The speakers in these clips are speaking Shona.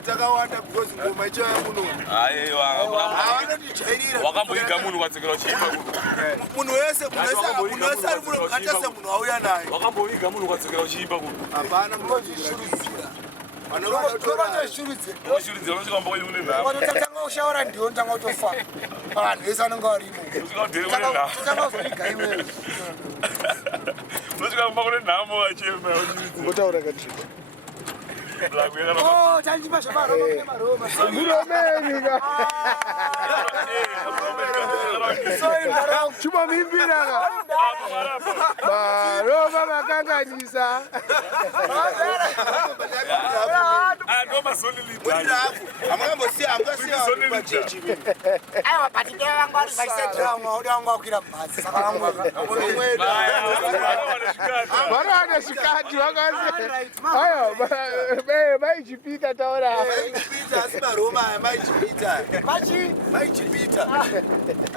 Takawanda because ngoma icho yamuno. Aiwa. Havanondijairira. Wakamboiga munhu kwatsikira uchimba. Munhu wese ari muno mukatasa munhu auya naye. Wakamboiga munhu kwatsikira uchimba kuno. Hapana munozvishurudzira. Vanotora shurudzira. Shurudzira unosvika mboni une nhamo. Wanotanga ushaura ndiwo ntanga utofa. Vanhu vese vanenge varimo. Unosvika udhere une nhamo. Tanga uzoriga iwewe. Unosvika mba kune nhamo wachema. Ngotaura katripa. Oh, chanjiba shabaroma kune maroma. Muromenika. Chuma mimbira. Maroma makanganisa. Ndoma solilita. Amangambosiya pachechi. Aiwa patike vangu vari vachisetera mwaudi vangu vakwira bhazi. Saka vangu Varana shikati vakaze. Ayo, maichipita taura. Maichipita asi maroma maichipita. Maichipita.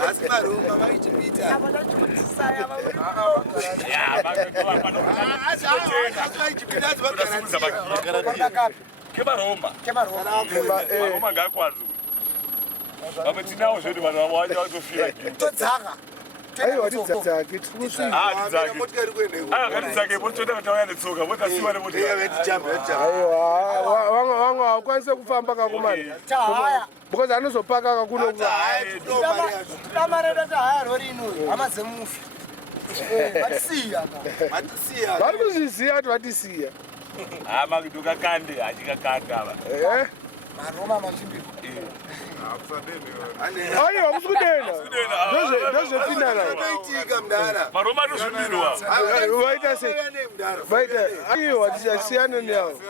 Asi maroma maichipita. Ya, Kemaroma ngakwanzi. Vamwe tinawo zvedu vanhu vamwanya vatofira todzaka. Aiwa tidzake tikusvika. Akatidzake potoda kuti auya netsoka votasiwa nemotokari. Aiwa vamwe vakwanise kufamba kakumana. Because anozopaka kakuno. Tamareda tahaya rori ino hama dzemufi. Vatisiya. Vari kuzviziva kuti vatisiya. Makidoka kande achikakanda ava. Maroma machimbirwa. Aiwa musikudenda. Ndozvepinda nayo. Maroma anozvimbirwa. Vaita sei? Vaita. Aiwa tisiyane navo.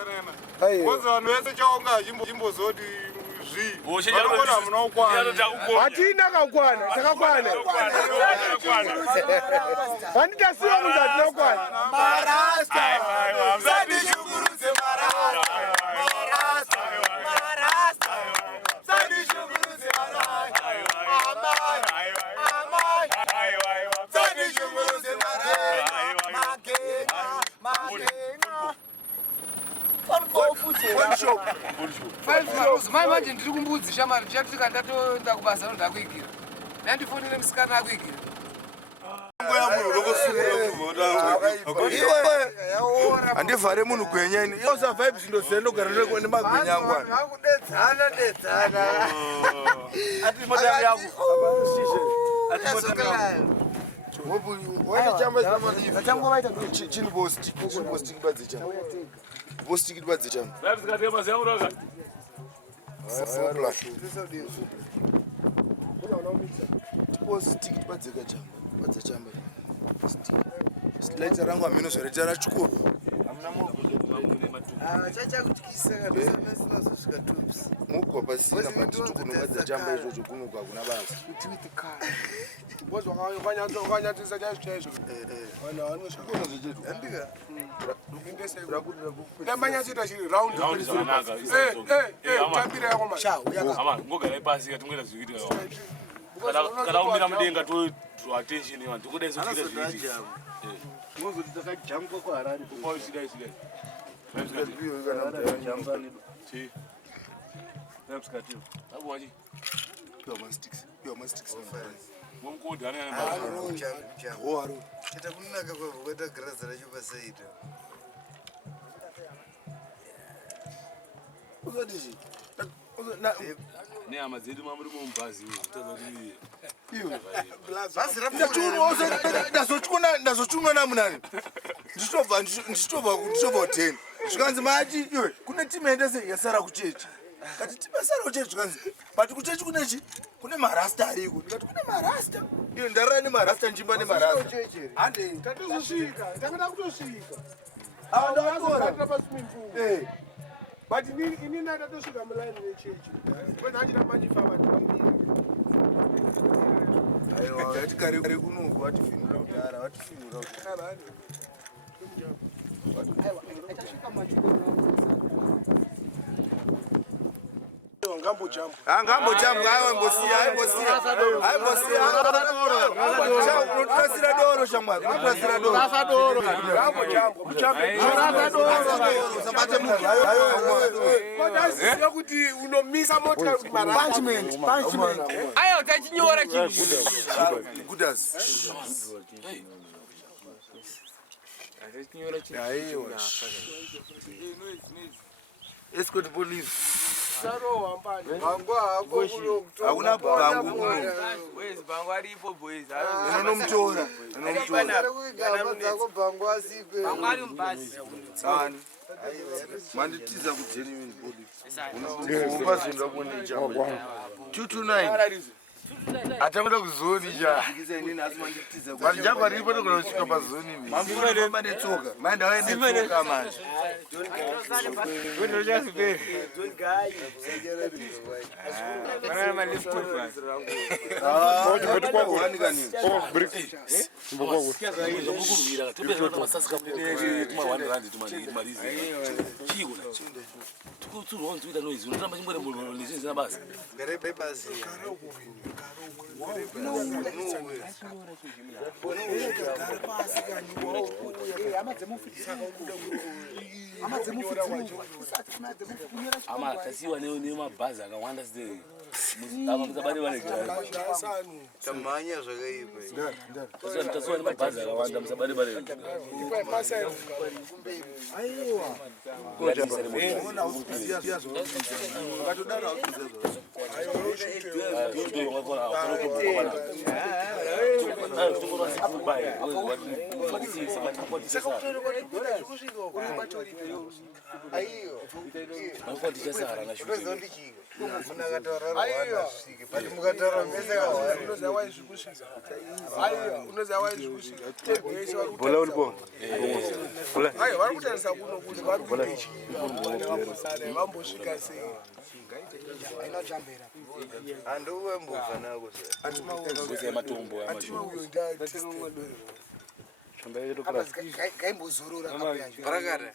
Aiwa. Vanhu vese chaunga chimbozoti hatina kakwana takakwana handitasiwa munhu hatinokwana mai manje ndiri kumbudzi shamari ndichatika ndatoenda kubasa ndo ndakuigira ndandifonere musikana akuigira handivhare munhu gwenya ini yosa vibes ndozira ndogara nemagwenya angu laita rangu hamino zvareita rachikuru mugwa pasina patiti kunobadza chamba izvozvo kunogwa kuna basa ngogarai pasi katongoita zvikiitika kana umira mudenga toattention ivan tokudai sotiita zvikiitika mozoti takajambwa kuharare kunaka kwavo kwaita girazi racho pasaita uzodizvi nehama dzedu mamuri mumubhazi ndazotumwa namunani ndichitobva 10 zvikanzi mati iwe kune timu yendese yasara kuchechi kati timu yasara kuchechi zvikanzi but kuchechi kunechi kune marasta ariko ndikati kune marasta iyo ndarara nemarasta njimba nemarasta handei tatozosvika takada kutosvika but ini ndatatosvika mulaini rechechi kwena achiramba achifamba aiwa ati kare kunoku vatifinura kudhara vatifinura kudhara Ngambo jambo. Ngambo jambo hayo mbosia, hayo mbosia. Hayo mbosia. Unotrasira doro shamba. Unotrasira doro. Trasa doro. Ngambo jambo. Mchambe. Trasa doro. Sabate mungu. Hayo. Kodasi kuti unomisa moto mara. Punishment. Ayo tachinyora chini. Goodness. Escort police. Saro ambani. Hakuna bangu. Wezi bangu alipo boys. Unomchora. Bangu asipe. Bangu ali mbasi. Sani. Manditiza ku genuine police. Unompazinda kuneja. 229. Atamenda kuzoni ja. Ndikize nini azimanditiza. Manjako aripo ndokusvika pazoni ni. Mamfura ndomba netsoka. Manda waende netsoka manje. Kuno jasiperi. Bana mali full. Moja kwa kwani kanini? Break. Mboko. Ngokurugira. Tupeza masasi kapete kuma 1 rand tumalize. Chiko na. Tukuturu on Twitter noise. Unatamba chingwe mbolo lizenzi na basi. Ngare basi. Ama kasiwa ne mabhazi akawanda sei. Ama muzabari vale gara. Tamanya zvakaipa. Kasiwa ne mabhazi akawanda muzabari vale. Ipa pasa. Aiwa. Unaona usikia pia ngatodara ukizezo. Anduwe mbuka nako Kuze matombo ya mashu. Kaimbozorora Barakara.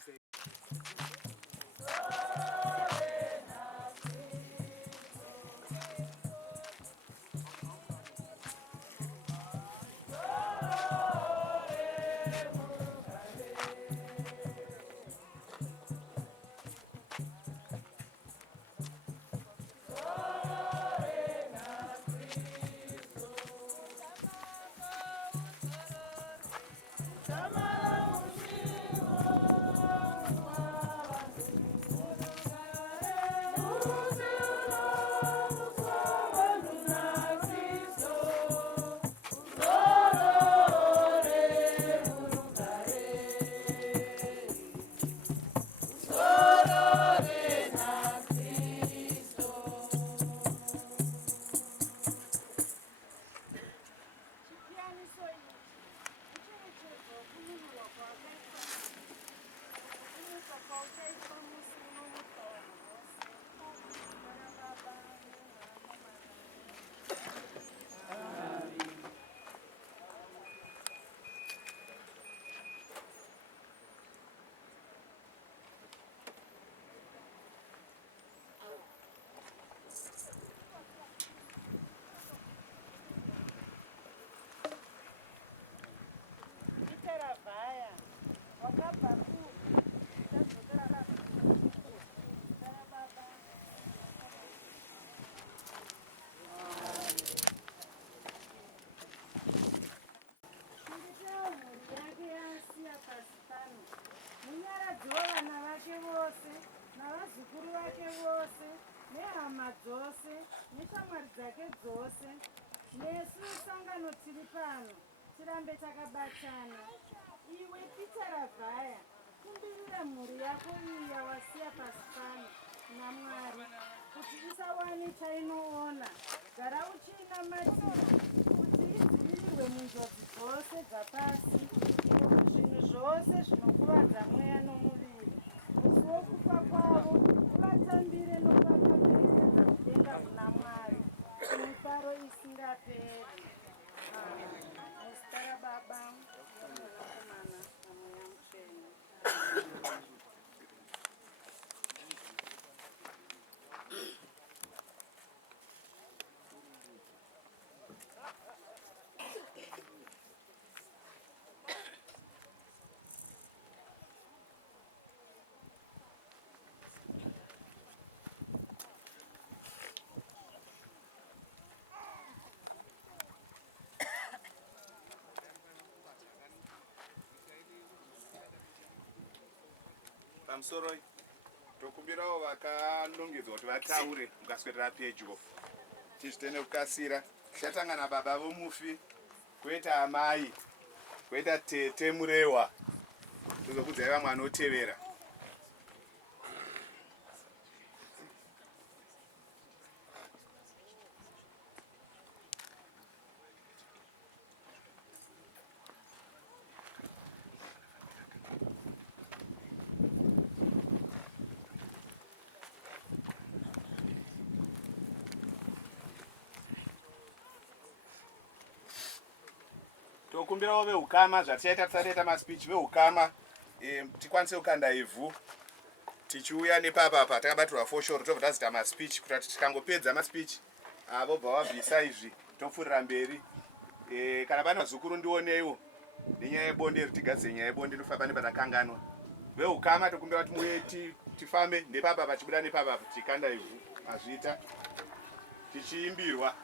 vazukuru vake vose nehama dzose neshamwari dzake dzose nesu sangano tiri pano tirambe takabatana. Iwe Titaravhaya, kumbirira mhuri yako iyi yawasiya pasi pano naMwari kuti isawane chainoona. Gara uchinamatira kuti idzivirirwe munjodzi dzose dzapasi, zvinhu zvose zvinokuvadza mweya nomuviri. Musi wokufa kwavo uvatambire nokuvapemberedza kudenga kuna Mwari mifaro isingaperi. Muzita raBaba naMwanakomana naMweya Mutsvene. pamusoro tokumbirawo vakanongedzwa kuti vataure mukaswedera pedyo tichite nekukasira. Tichatanga nababa vomufi, kwoita amai, kwoita tete murehwa, tozokudzai vamwe vanotevera. Tokumbirawo veukama zvatichaita tisataita maspeech veukama tikwanise kukanda ivhu tichiuya nepapa patakabatirwa foshoro tobva tazita maspeech kuti tikangopedza maspeech vobva vabvisa izvi topfuurira mberi. Kana pane mazukuru ndioneiwo nenyaya yebonde tigadzire nyaya yebonde nofamba nepatakanganwa. Veukama tokumbira kuti muye tifambe nepapa pachibuda nepapa tikanda ivhu mazvita tichiimbirwa.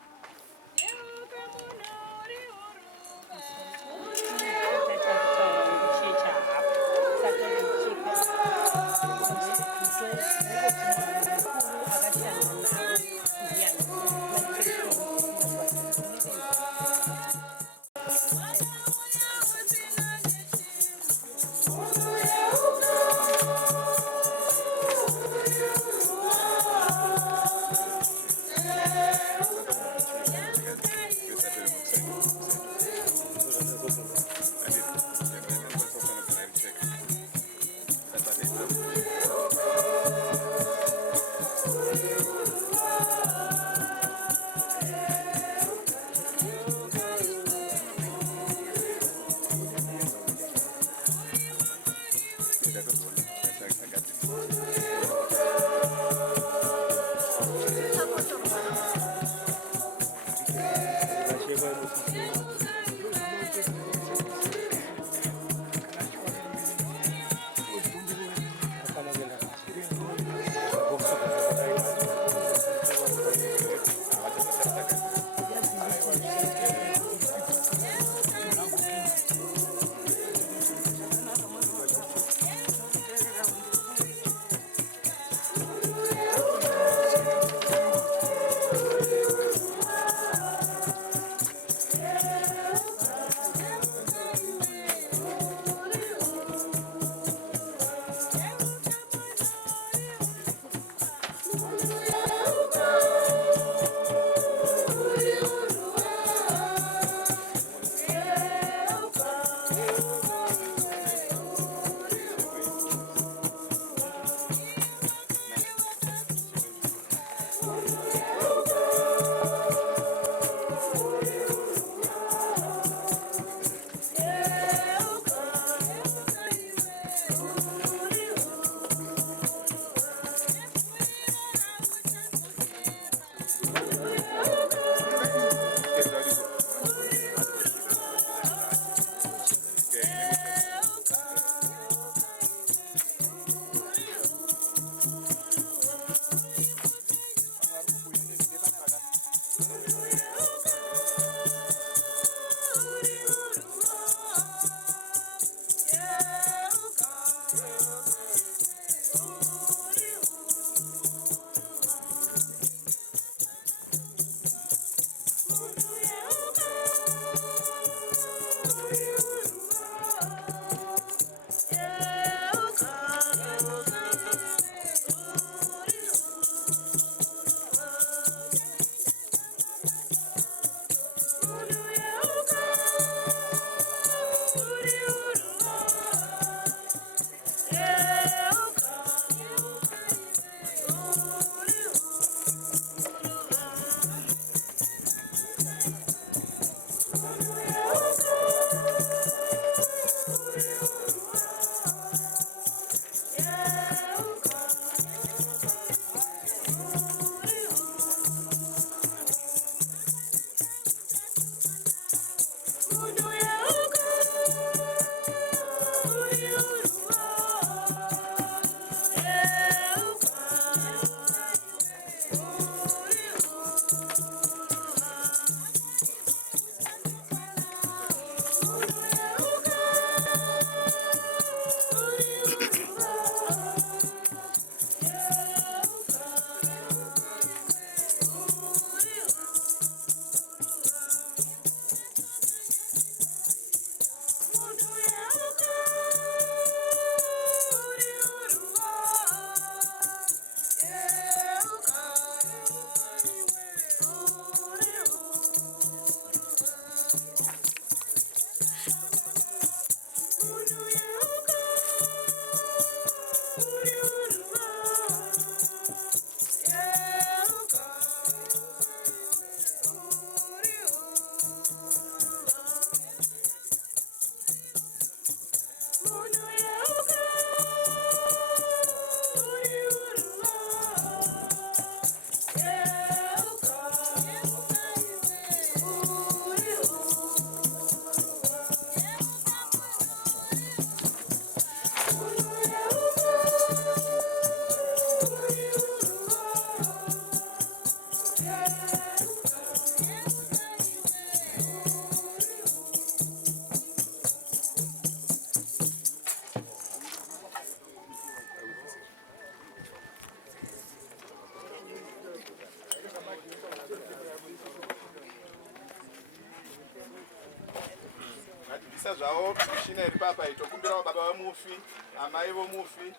kushandisa zvavo mishina iri papa itokumbirawo baba vemufi, amai vomufi,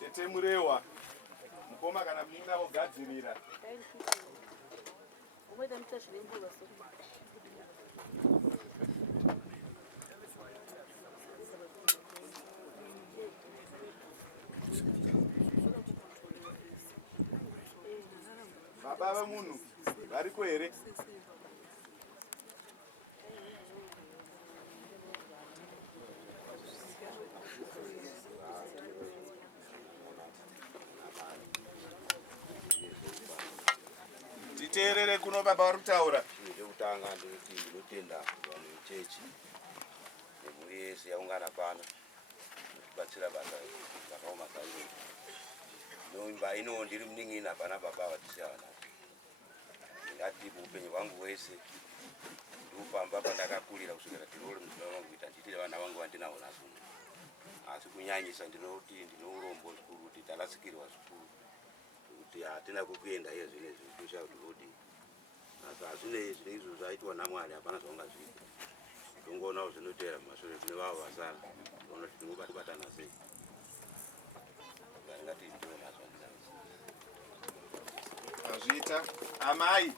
tete Murewa, mukoma kana munin'ina vogadzirira. Baba vemunhu variko here? Titeerere kuno baba vari kutaura. Ndekutanga ndoti ndinotenda vanhu vechechi nemhuri yese yaungana pano kutibatsira basa rakaoma saizvo. Noimba ino ndiri munin'ina pana baba vatisiyana. Ndingati muupenyu hwangu hwese ndikufamba pandakakurira kusvikira tirori mudzimai wangu kuita nditire vana vangu vandinawo nazo. Asi kunyanyisa ndinoti ndino urombo zvikuru kuti tarasikirwa zvikuru kuti hatina kukuenda iye zvinezvi toshauri kuti hazvine izvo zvaitwa naMwari hapana zvaungazviita. Tongoonawo zvinotera mumashure kune vavo vasara kuona kuti tinobatana sei. Ngati ndiwe nazvo Azviita amai.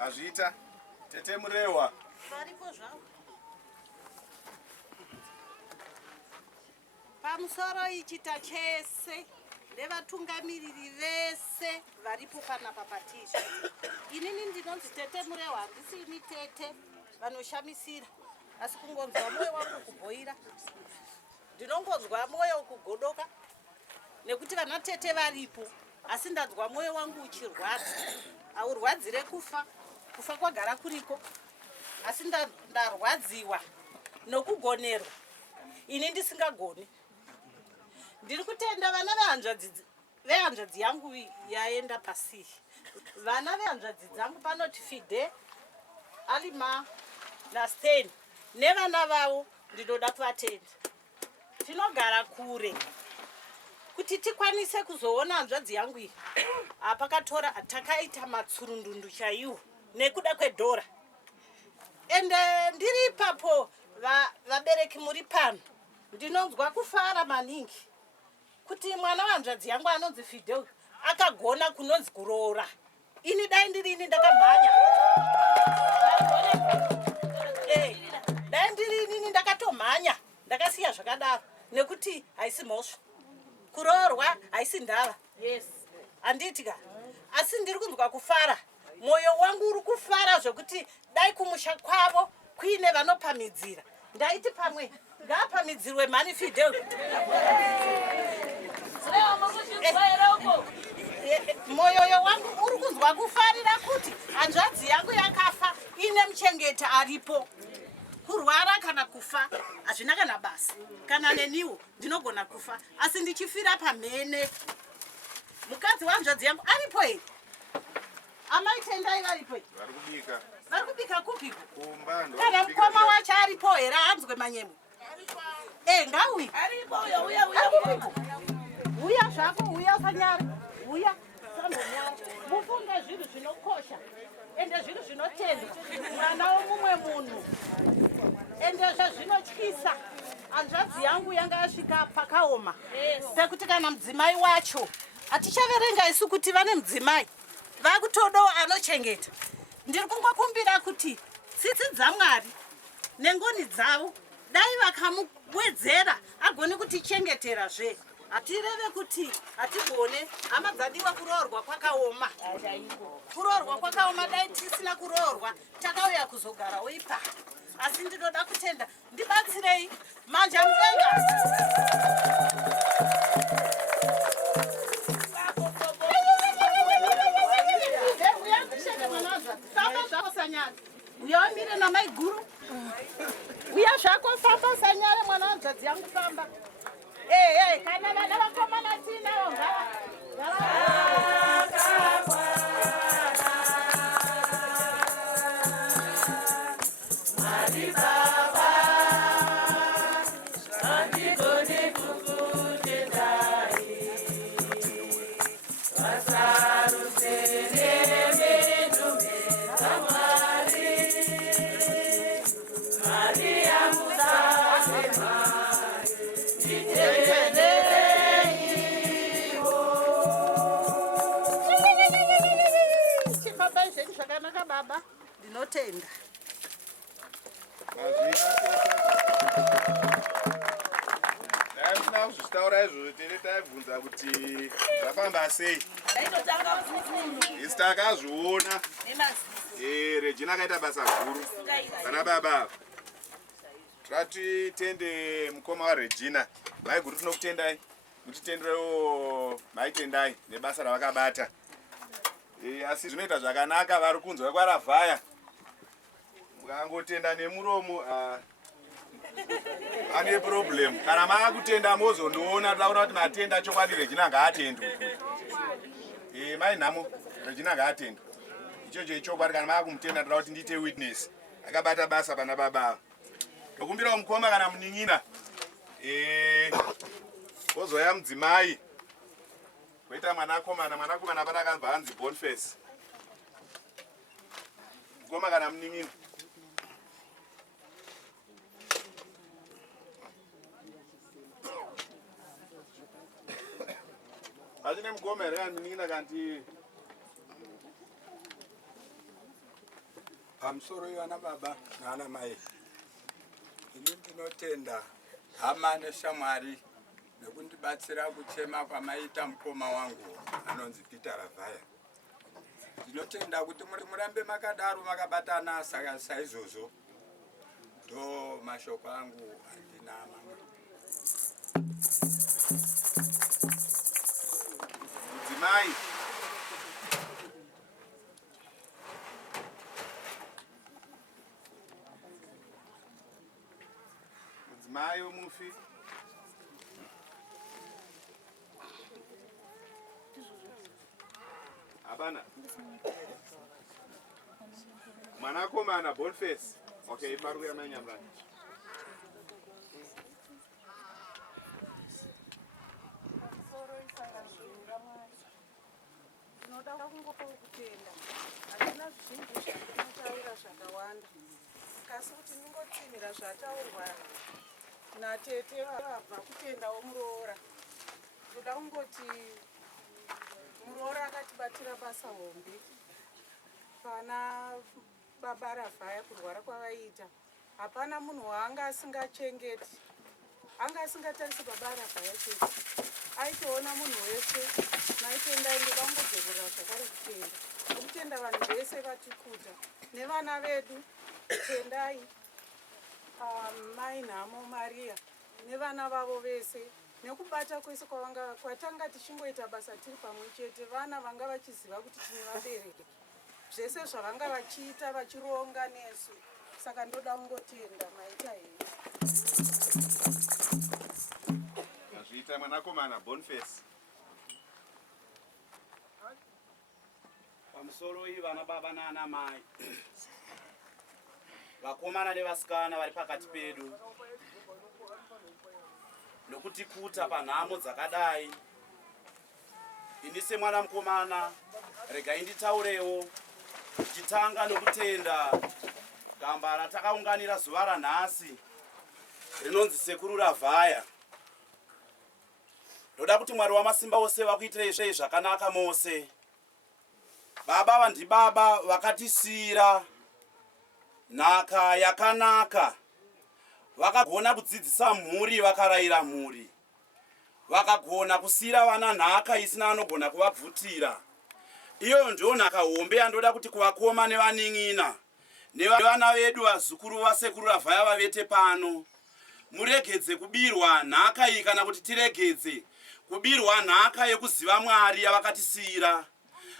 Azviita tete Murewa. Varipo zvavo. Pamusoro ichita chese nevatungamiriri vese varipo panapa patisha. Inini ndinonzi tete Murewa, handisini tete vanoshamisira, asi kungonzwa mwoyo wangu kubhoira. Ndinongonzwa mwoyo kugodoka nekuti vana tete varipo, asi ndanzwa mwoyo wangu uchirwadza. Aurwadzire kufa, kufa kwagara kuriko, asi ndarwadziwa nokugonerwa ini ndisingagoni. Ndiri kutenda vana vehanzvadzi yangu yaenda pasi. Vana vehanzvadzi dzangu panoti Fide, Alima naSteni nevana vavo ndinoda kuvatenda. Tinogara kure kuti tikwanise kuzoona hanzvadzi yangu iyi. Apakatora takaita matsurundundu chaiwo nekuda kwedhora. Ende ndiri ipapo vabereki muri pano ndinonzwa kufara maningi kuti mwana wahanzvadzi yangu anonzi Fide akagona kunonzi kuroora. Ini dai ndiri ini ndakamhanya. Dai ndiri ini ndakatomhanya ndakasiya zvakadaro nekuti haisi mhosva. Kuroorwa haisi ndava. Yes. Anditi ka. Asi ndiri kunzwa kufara. Mwoyo wangu uri kufara zvokuti dai kumusha kwavo kuine vanopamidzira. Ndaiti pamwe ngapamidzirwe mhani Fide. Mwoyo wangu uri kunzwa kufarira kuti hanzvadzi yangu yakafa ine muchengeta aripo. Kurwara kana kufa hazvina kana basa. Kana neniwo ndinogona kufa asi ndichifira pamhene. Mukadzi wahanzvadzi yangu aripo here? Amai tendai varipo here? Vari kubika. Vari kubika kupiko? Kumba ndo. Kana mukoma wacho aripo here anzwe manyemo? Ngauye. Aripo uya. Uya zvako, uya usanyara. Uya sambonyara. Mufunge zvinhu zvinokosha. Ende zvinhu zvinotendwa. Mwana womumwe munhu. Ende zvinotyisa. Hanzvadzi yangu yanga yasvika pakaoma. Pekuti kana mudzimai wacho atichaverenga isu kuti vane mudzimai vakutodawo anochengeta. Ndiri kungokumbira kuti tsitsi dzaMwari nengoni dzavo dai vakamuwedzera agone kutichengeterazve. Hatireve kuti hatigone hama dzadiwa kuroorwa kwakaoma. Kuroorwa kwakaoma dai tisina kuroorwa takauya kuzogarawo ipapo. Asi ndinoda kutenda ndibatsirei manja mudenga. Uya mire namai guru. Uya zvako famba sanyare mwana hanzvadzi yangu famba. Kana vana vakomana tinawo ngava Zvakanaka baba, ndinotenda. Ndaisina kuzvitaura izvozvo tiri taibvunza kuti zvafamba sei. Isi takazviona. Regina akaita basa guru pana baba. Tratitende mukoma waRegina. Mai guru tinokutendai. Mutitenderewo maitendai nebasa ravakabata. Asi zvinoita zvakanaka vari kunzwa vekwaravhaya. Mukangotenda nemuromo ane problem. Kana maakutenda mozondoona taura kuti matenda chokwadi Regina ngaatendwe. Mai nhamo Regina ngaatendwe. Ichocho ichokwadi kana maakumutenda taura kuti ndiite witness. Akabata basa pana baba. Tokumbirawo mukoma kana munin'ina. Ozoya mudzimai. Koita mwanakomana pana akanzi hanzi Boniface. Mukoma kana munin'ina. Achine mukoma here kana munin'ina kanti pamusoro ivana baba nana mai. Ini ndinotenda hama neshamwari nekundibatsira kuchema kwamaita mukoma wangu anonzi Peter Ravhaya. Ndinotenda kuti murambe makadaro makabatana saka saizvozvo ndo mashoko angu andina mamwe. Mudzimai. Mudzimai womufi. Abana. Mwanakomana Boniface. Okay, paruya yamanyambani. Ndinoda kungopa kutenda. Handina zvizhinji zvandinotaura zvakawanda. Kasi kuti ndingotsimira zvataurwa natete vabva kutenda womuroora. Ndoda kungoti muroora akatibatira basa hombe pana baba Ravhaya kurwara kwavaita. Hapana munhu waanga asingachengeti. Anga asingatarisi baba Ravhaya chete. Aitoona munhu wese. Maitendai ndoda kungodzorora zvakare kutenda. Nokutenda vanhu vese vatikuta. Nevana vedu tendai. Mai nhamo Maria nevana vavo vese. Nekubata kwese kwatanga tichingoita basa tiri pamwe chete. Vana vanga vachiziva kuti tine vabereki. Zvese zvavanga vachiita vachironga nesu. Saka ndoda kungotenda maita here. Azviita mwanakomana Boniface. Pamusoro ivana baba nana mai. Vakomana nevasikana vari pakati pedu. Nokuti kuta panhamo dzakadai. Ini semwana mukomana regai nditaurewo tichitanga nokutenda gamba ratakaunganira zuva ranhasi rinonzi Sekuru Ravhaya. Ndoda kuti Mwari wamasimba ose vakuitirei zvakanaka mose. Baba vandibaba vakatisira nhaka yakanaka. Vakagona kudzidzisa mhuri vakarayira mhuri. Vakagona kusira vana nhaka isina anogona kuvabvutira. Iyo ndio nhaka hombe yandoda kuti kuvakoma nevanin'ina nevana vedu vazukuru vaSekuru Ravhaya vavete pano. Muregedze kubirwa nhaka iyi kana kuti tiregedze kubirwa nhaka yekuziva Mwari yavakatisira.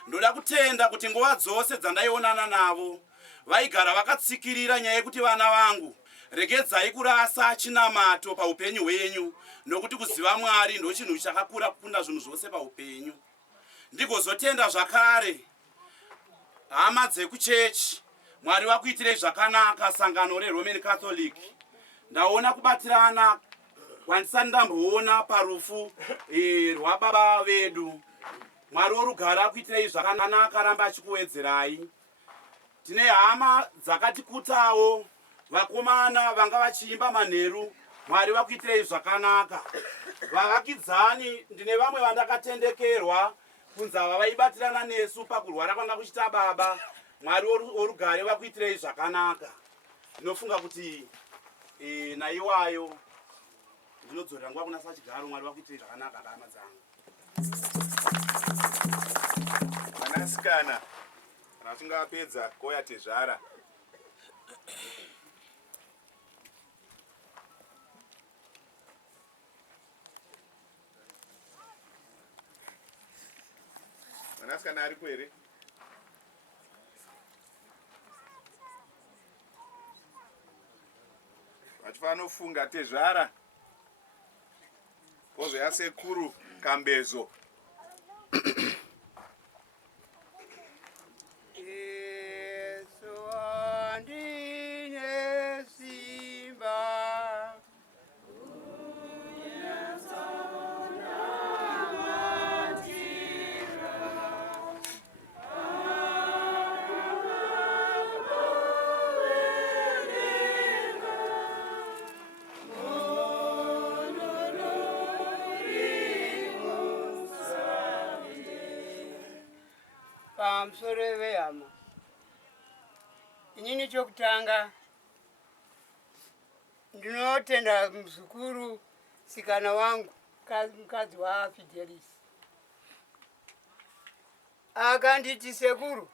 Ndoda kutenda kuti nguva dzose dzandaionana navo vaigara vakatsikirira nyaya yekuti vana vangu regedzai kurasa chinamato paupenyu hwenyu nokuti kuziva Mwari ndo chinhu chakakura kukunda zvinhu zvose paupenyu. ndigozotenda zvakare hama dzekuchechi. Mwari vakuitirei zvakanaka. Sangano reRoman Catholic ndaona kubatirana kwandisati ndamboona parufu rwababa vedu. Mwari worugare akuitirei zvakanaka, ramba achikuwedzerai. Tine hama dzakatikutawo, vakomana vanga vachiimba manheru. Mwari vakuitirei zvakanaka. Vavakidzani, ndine vamwe vandakatendekerwa kunzi ava vaibatirana nesu pakurwara kwanga kuchita baba. Mwari worugare vakuitirei zvakanaka. Ndinofunga kuti naiwayo ndinodzorera nguva kunasa chigaro. Mwari vakuitirei zvakanaka hama dzangu. Vanasikana kana tingapedza koya tezvara. Vanasikana ari kwere? Vachifanofunga tezvara pozoya sekuru Kambezo. Pamusoro vehama, inini chokutanga ndinotenda muzukuru sikana wangu mukadzi waFidelis. Akanditi sekuru,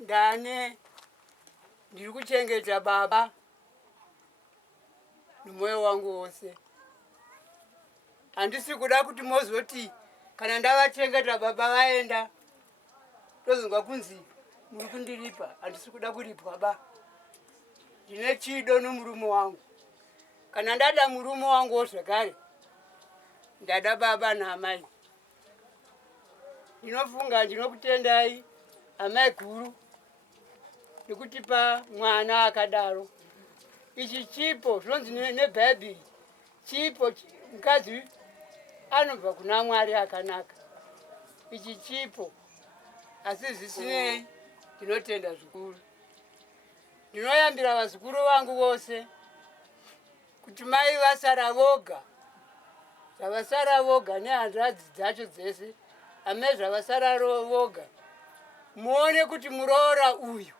ndane ndiri kuchengeta baba nomwoyo wangu wose. Handisi kuda kuti mozoti kana ndavachengeta baba vaenda tozonga kunzi muri kundiripa. Handisi kuda kuripwa ba. Ndine chido nomurume wangu. Kana ndada murume wangu zvakare ndada baba naamai. Ndinofunga ndinokutendai amai guru nekutipa mwana akadaro. Ichi chipo zvinonzi neBhaibheri, chipo mukadzi anobva kuna Mwari akanaka. Ichi chipo, asi zvisinei ndinotenda zvikuru. Ndinoyambira vazukuru vangu vose kuti mai vasara voga, zvavasara voga nehanzvadzi dzacho dzese, amai zvavasara voga, muone kuti muroora uyu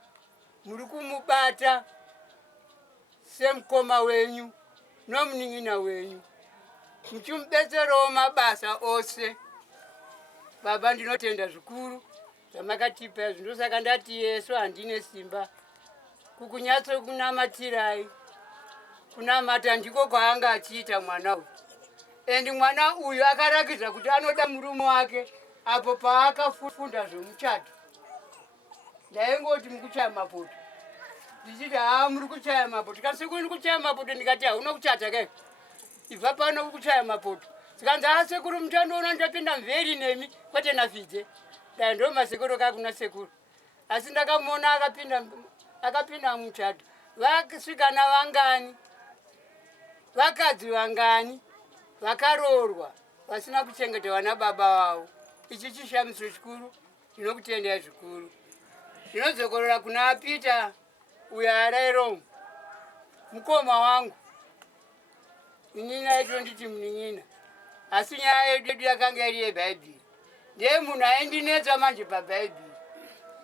muri kumubata semukoma wenyu nomunin'ina wenyu, muchimubetserawo mabasa ose. Baba, ndinotenda zvikuru zvamakatipa izvi. Ndosaka ndati Yesu handine simba kukunyatso kunamatirai. Kunamata ndiko kwaanga achiita mwana uyu. Endi mwana uyu akarakidza kuti anoda murume wake apo paakafunda zvemuchato. Ndaingoti mukuchaya mapoto. Ndichiti muri kuchaya mapoto. Kasi kuni kuchaya mapoto, ndikati hauna kuchata kai. Ibva pano kuchaya mapoto. Sikanzi sekuru mutandoona ndapinda mveri nemi kwete naFidze. Dai ndo masekuru kakuna sekuru. Asi ndakamuona akapinda muchato. Vasikana vangani, vakadzi vangani vakaroorwa vasina kuchengeta vana baba vavo. Ichi chishamiso chikuru. Ndinokutendai zvikuru. Ndinodzokorera kuna Peter uyo ari Rome, mukoma wangu. Inini aito nditi munin'ina. Asi nyaya yedu yakanga iri yeBhaibheri. Ndiye munhu aindinetsa manje paBhaibheri.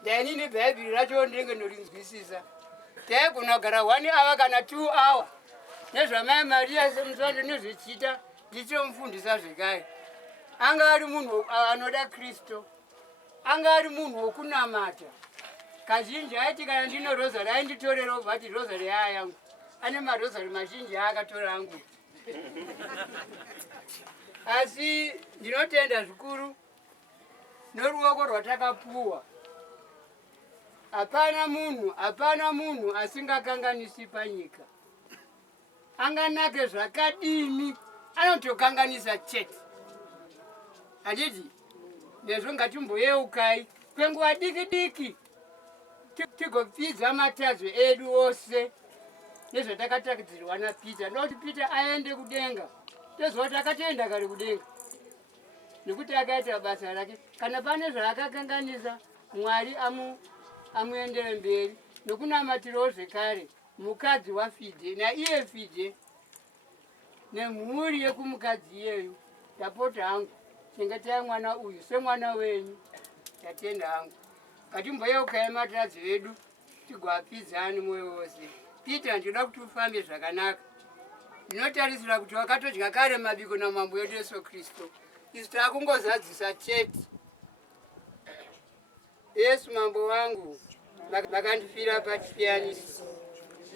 Ndainini Bhaibheri racho ndinge ndorinzwisisa. Taigona kugara 1 hour kana 2 hour nezvamai Maria semusando nezvechita ndichomufundisa zvekare. Anga ari munhu anoda Kristu. Anga ari munhu wokunamata. Kazhinji aiti kana ndino rosari ainditorera bvati rosari yaya yangu. Ane marosari mazhinji akatora angu. Asi ndinotenda zvikuru noruoko rwatakapuwa. Hapana munhu asingakanganisi panyika. Anganake zvakadini anotokanganisa chete. handiti nezvo ngatimboyeukai kwenguva diki tigopfidza matazo edu ose nezvatakatakidzirwa naPita. Ndoti Pita aende kudenga, tozova takatoenda kare kudenga nekuti akaita basa rake. Kana pane zvaakakanganisa, Mwari amuendere mberi nokunamatirawo zvekare mukadzi waFidhe naiye Fidhe nemhuri yekumukadzi iyeyu. Ndapota hangu chengetai mwana uyu semwana wenyu. Tatenda hangu ngatimboyeukai matadzo edu tigoapidzani mwoyo wose. Pita, ndinoda kuti ufambe zvakanaka. Ndinotarisira kuti wakatodya kare mabiko namambo edu Yesu Kristu. Isu takungozadzisa chete. Yesu mambo wangu, makandifira pachipiyaniso.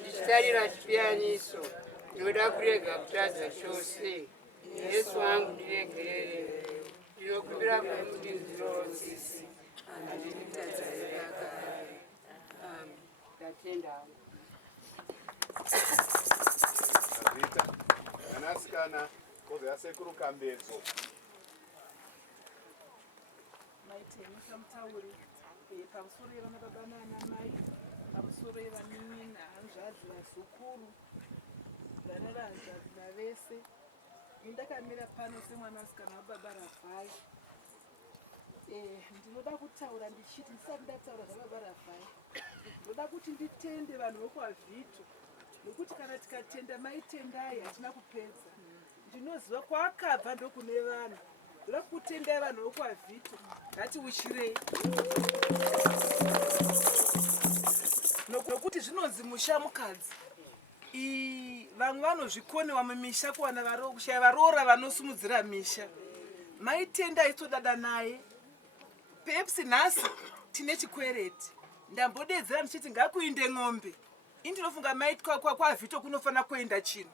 Ndichitarira chipiyaniso, ndinoda kurega kutadza chose. Yesu wangu ndiregerere. Ndinokumbira kwemudinzirosisi. Tatenda hangu. Rita, mwanasikana kozera sekuru Kambedzo. Maitenesa mutauri pamusoro yevana baba nana mai, pamusoro yevanin'i nahanzvadzi vazukuru, vana vahanzvadzi navese. Ndakamira pano semwanasikana wababa Rafai. Ndinoda kutaura ndichiti ndisati ndataura zvababa Rafai. Ndoda kuti nditende vanhu vokwaVhito. Nokuti kana tikatenda maitendai hatina kupedza. Ndinoziva kwaakabva ndokune vanhu. Ndoda kutendai vanhu vokwaVhito. Ngatiushirei. Nokuti zvinonzi musha mukadzi. Vamwe vanozvikonewa mumisha kuwana kushaya varoora vanosumudzira misha. Maitendai todada naye. Pepsi nhasi tine chikwereti. Ndambodedzera ndichiti ngakuinde ng'ombe. Ndinofunga maitwa kwaVhito kunofanira kuenda chinhu.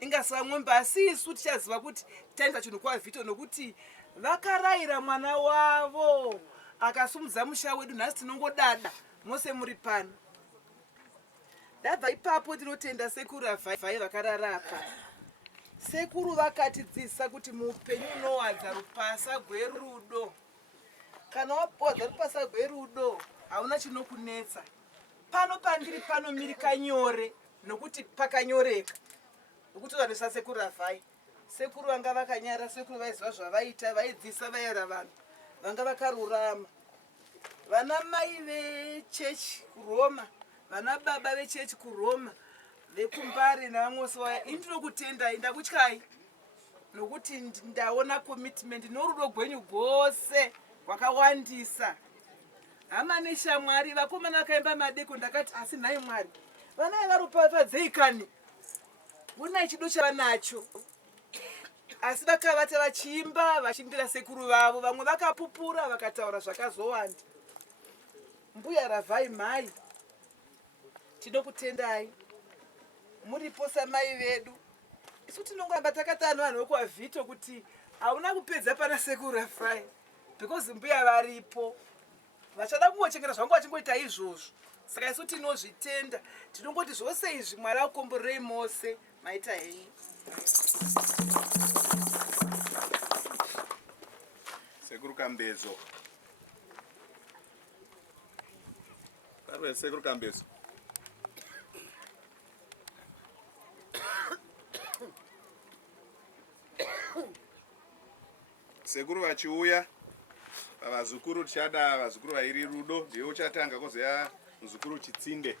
Ingasiva ng'ombe asi isu tichaziva kuti taenda chinhu kwaVhito nokuti vakarayira mwana wavo akasumudza musha wedu. Nhasi tinongodada mose muri pano. Ndabva ipapo ndinotenda sekuru Rafai vakararapa. Sekuru vakatidzidzisa kuti muupenyu unowadza rupasa gwerudo. Kana wawadza rupasa gwerudo hauna chinokunetsa. Pano pandiri panomirika nyore nokuti pakanyoreka. Nokuti vanhu sekuru Rafai. Sekuru vanga vakanyara, sekuru vaiziva zvavaita, vaidzisa vaera vanhu. Vanga vakarurama. Vana mai vechechi kuRoma, vana baba vechechi kuRoma, vekuMbare navamwose vaya. Ndinokutendai, ndakutyai. Nokuti ndaona commitment norudo gwenyu rwose rwakawandisa. Hama neshamwari, vakomana vakaimba madeko ndakati asi nhai Mwari. Vana varopafadzei kani. Una chido chavanacho. Asi vakavata vachiimba vachiimbira sekuru vavo. Vamwe vakapupura vakataura zvakazowanda. Mbuya Ravhai mai. Tinokutendai. Muripo samai vedu. Isu tinongamba takatana vanhu vokwaVhito kuti hauna kupedza pana sekuru Rafai. Because mbuya varipo. Vachada kungochengera zvangu vachingoita izvozvo. Saka isu tinozvitenda. Tinongoti zvose izvi Mwari akomborerei mose. Maita henyu. Sekuru Kambedzo. Parwe sekuru Kambedzo. Sekuru vachiuya vazukuru tichada vazukuru vairi Rudo ndiye uchatanga kozoya muzukuru Chitsinde.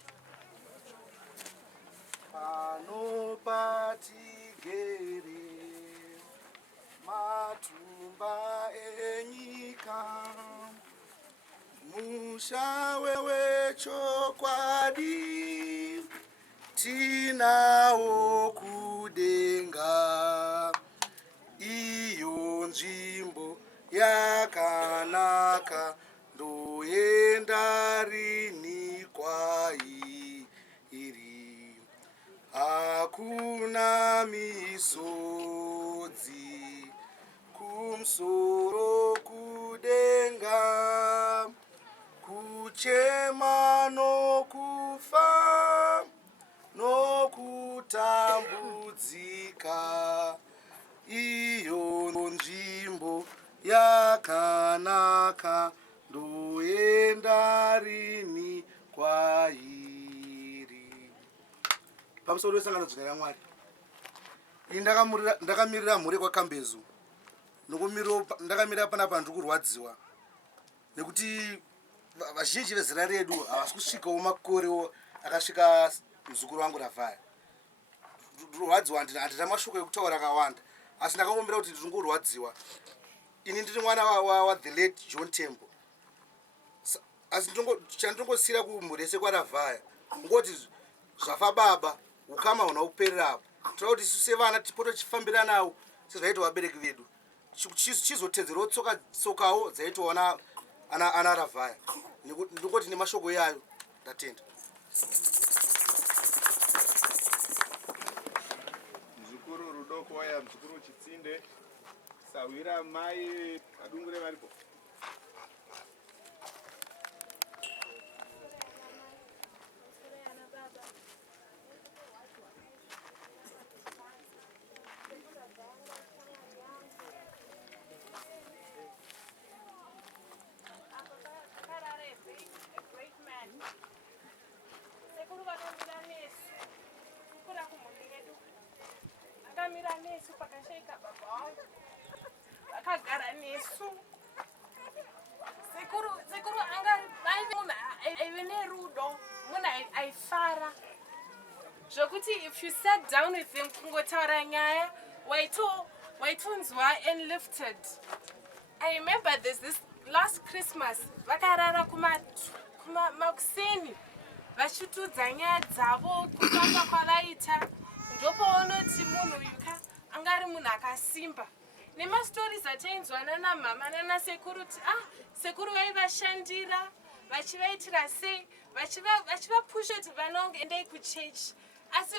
Pano patigere matumba enyika musha wechokwadi tinawo kudenga iyo nzvimbo yakanaka ndoenda rini kwairi hakuna misodzi kumsoro kudenga kuchema nokufa nokutambudzika iyo nzvimbo ya zvakanaka ndoenda rini kwairi. Pamusoro wesangano dzina raMwari. Ini ndakamirira mhuri kwaKambezu. Ndakamirira panapa ndiri kurwadziwa nekuti vazhinji vezera redu havasi kusvikawo makore akasvika muzukuru wangu Ravhaya. Ndorwadziwa, handina mashoko ekutaura akawanda, asi ndakangombera kuti ndiri ngorwadziwa. Ini ndiri mwana wa the late John Tembo, asi chandongosiyira kumhuri yese kwaRavhaya ngoti zvafa baba, ukama huna kuperera apo. Toda kuti isu sevana tipoto tichifambira nawo sezvaita vabereki vedu, chizotedzerawo tsokawo dzaitoona ana Ravhaya. Ndingoti nemashoko yayo ndatenda. Mzukuru Rudoko waya mzukuru Chitsinde Sawira mai adungure varipo. Akagara nesu sekuru angari munhu aive nerudo, munhu aifara zvokuti if you sat down with him kungotaura nyaya waitonzwa and lifted. I remember there's this last Christmas vakarara kumakuseni vachitudza nyaya dzavo kufamba kwavaita, ndopaunoti munhu yuka angari munhu akasimba. Nemastories atainzwana namama nanasekuru kuti sekuru vaivashandira vachivaitira sei, vachivapusha kuti vanongoendai kuchechi. Asi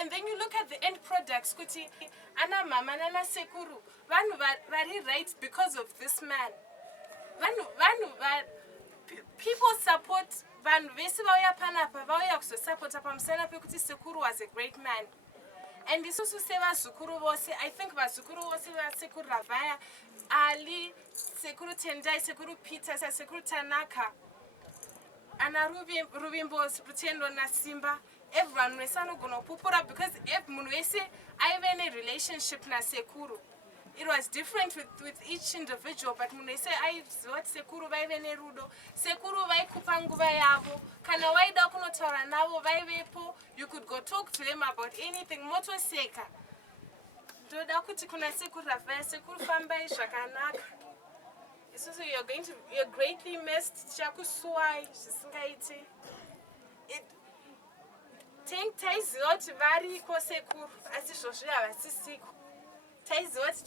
and then you look at the end products kuti ana mama nanasekuru vanhu vari right because of this man. People support vanhu vese vauya panapa vauya kuzosapota pamusana pekuti sekuru was a great man. And isusu sevazukuru vose, I think vazukuru vose vasekuru Ravhaya, Ali, sekuru Tendai, sekuru Peter, sekuru Tanaka, ana Ruvimbo, Rutendo na Simba, everyone wese anogona kupupura because munhu wese aive ne relationship na sekuru. It was different with each individual, but munhu wese aiziva kuti sekuru vaive nerudo, sekuru vaikupa nguva yavo, kana waida kunotaura navo vaivepo, you could go talk to them about anything, motoseka. Ndoda kuti kuna sekuru Ravhaya, sekuru fambai zvakanaka. Isusu you're greatly missed, tichakusuwai zvisingaiti. Taiziva kuti variko sekuru, asi zvozvo havasisiko. Taiziva kuti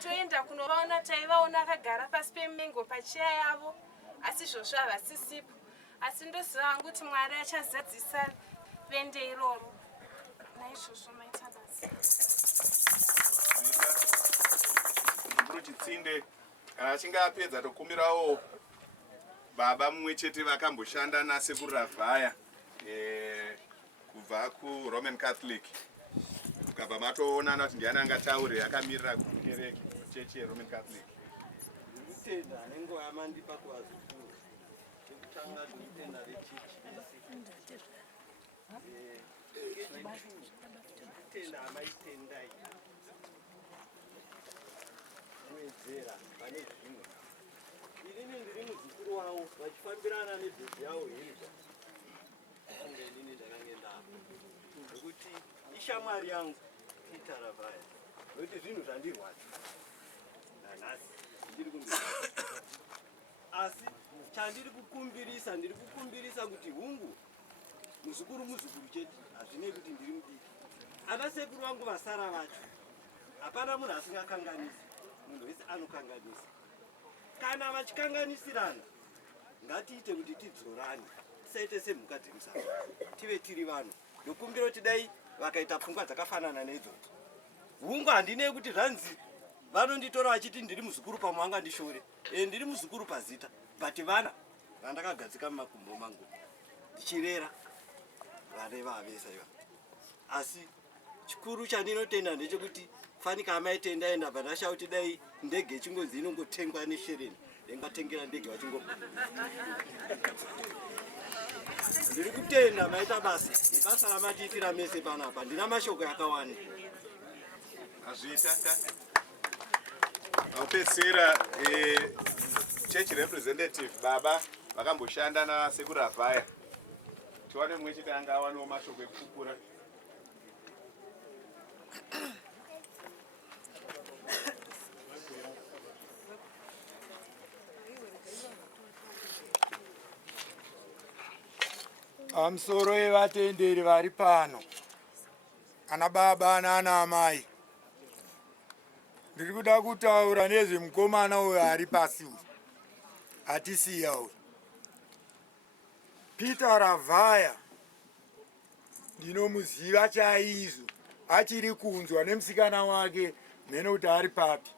toenda kunovaona, taivaona akagara pasi pemengo pacheya yavo, asi zvozvo havasisipo. Asi ndoziva hangu kuti Mwari achazadzisa vende iroro. Naizvozvo maitadzi. Mzukuru Chitsinde kana achinge apedza tokumbirawo baba mumwe chete vakamboshanda nasekuru Ravhaya kubva kuRoman Catholic. Kabva matoonana kuti ndiani angataure akamirira kukereke chechi yeRoman Catholic. Ndikutenda nenguva yamandipa kuvazukuru ndikutanga ndikutenda rechechi ndikutenda amaitendai muedzera pane zvimwe. Inini ndiri muzukuru wavo vachifambirana nebhedhi yavo hezva ange inini ndakange ndapo nekuti ishamwari yangu Peter Ravhaya, nokuti zvinhu zvandirwadza nanhasi ndiri kumbira. Asi chandiri kukumbirisa kuti hungu muzukuru chete hazvinei kuti ndiri mudiki. Ana sekuru vangu vasara vacho hapana munhu asingakanganisi, munhu wese anokanganisa. Kana vachikanganisirana ngatiite kuti tidzorane, tisaite semhuka dzemusasa, tive tiri vanhu. Ndokumbira kuti dai vakaita pfungwa dzakafanana neidzodzo. Hungu handinei kuti zvanzi vanonditora vachiti ndiri muzukuru pamwanga ndishore, ndiri muzukuru pazita, but vana vandakagadzika mumakumbo mangu ndichirera vane vavesa iva. Asi chikuru chandinotenda ndechekuti fanika amaitenda enda vanasha kuti dai ndege chingozi inongotengwa neshereni engatengera ndege wachingo ndiri kutenda maita basa ramatiitira mese panapa ndina mashoko yakawanda azviita aupedzisira church representative baba vakamboshanda nasekuru Ravhaya tiwane mumwe chete anga awanawo mashoko ekupupura. Pamusoro yevatenderi vari pano, ana baba nana amai, ndiri kuda kutaura nezvemukomana uyo ari pasi uyu atisiya uyu Peter Ravhaya. Ndinomuziva chaizvo achiri kunzwa nemusikana wake mhene kuti ari papi.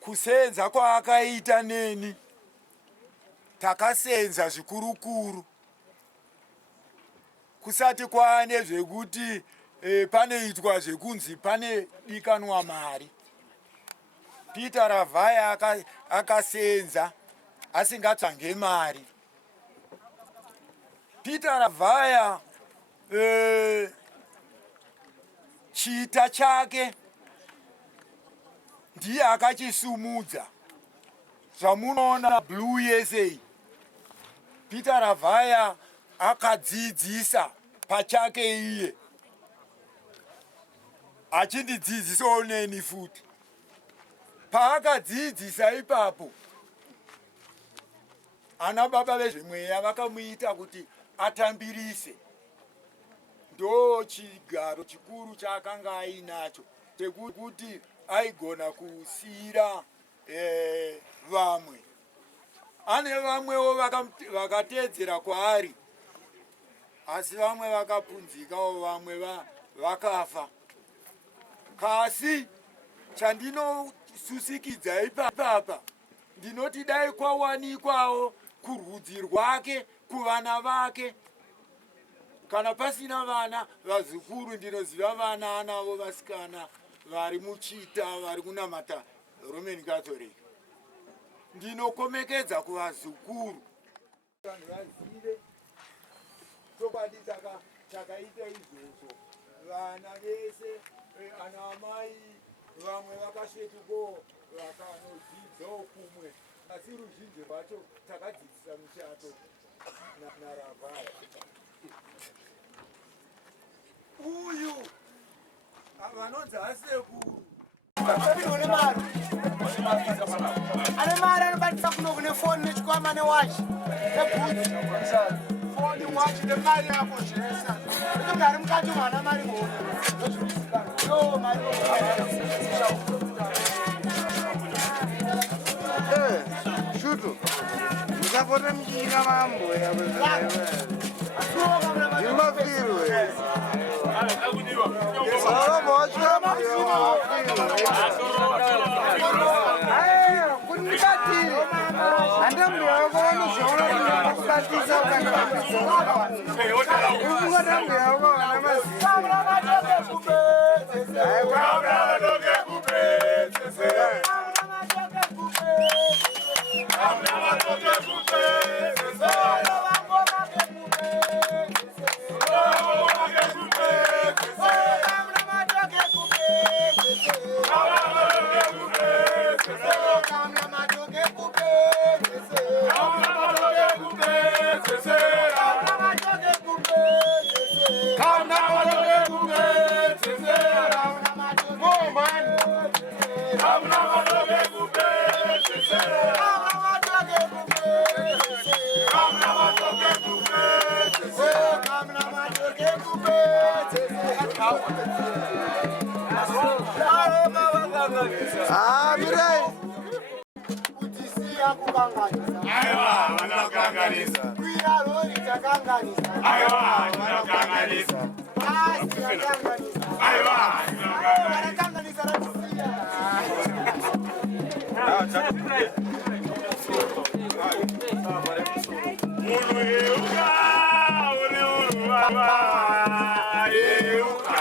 Kusenza kwaakaita neni takasenza zvikurukuru kusati kwaane zvekuti panoitwa zvekunzi pane dikanwa mari. Peter Ravhaya akasenza asingatsvange mari. Peter Ravhaya chiita chake ndiye akachisumudza zvamunoona Blue USA. Peter Ravhaya akadzidzisa pachake iye achindidzidzisawo neni futi. Paakadzidzisa ipapo ana baba vezvemweya vakamuita kuti atambirise. Ndo chigaro chikuru chaakanga ainacho chekuti aigona kusiyira vamwe. Ane vamwewo vakateedzera kwaari asi vamwe vakapunzikawo vamwe vakafa. Kasi chandinosusikidza ipapa ndinoti dai kwawanikwawo kurudzi rwake kuvana vake. Kana pasina vana vazukuru ndinoziva vana anavo vasikana vari muchita vari kunamata Roman Catholic. Ndinokomekedza kuvazukuru vanhu vazive chokwadi chakaita izvozvo. Vana vese anamai vamwe vakasvetuko vakanodzidzawo kumwe asi ruzhinji rwacho takadzidzisa muchato naRavhaya. Uyu vanonzi asekuru ane mari anobatisa kuno kune foni nechikwama newachi nebhutsi foni wachi nemari yako zvese kuti ari mukati mwana mari mari shuto musapota muchiita mambo imafiru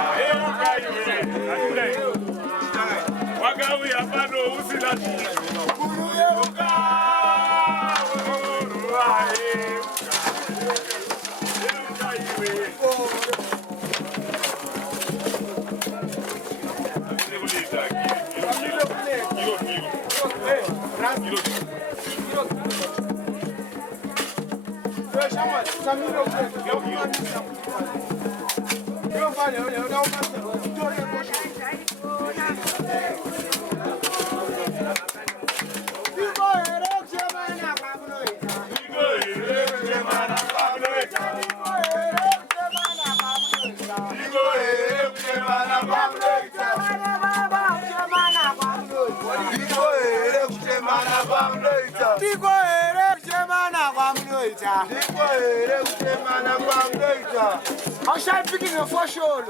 Hey! Wakauya pano usina How shall I pick it for sure?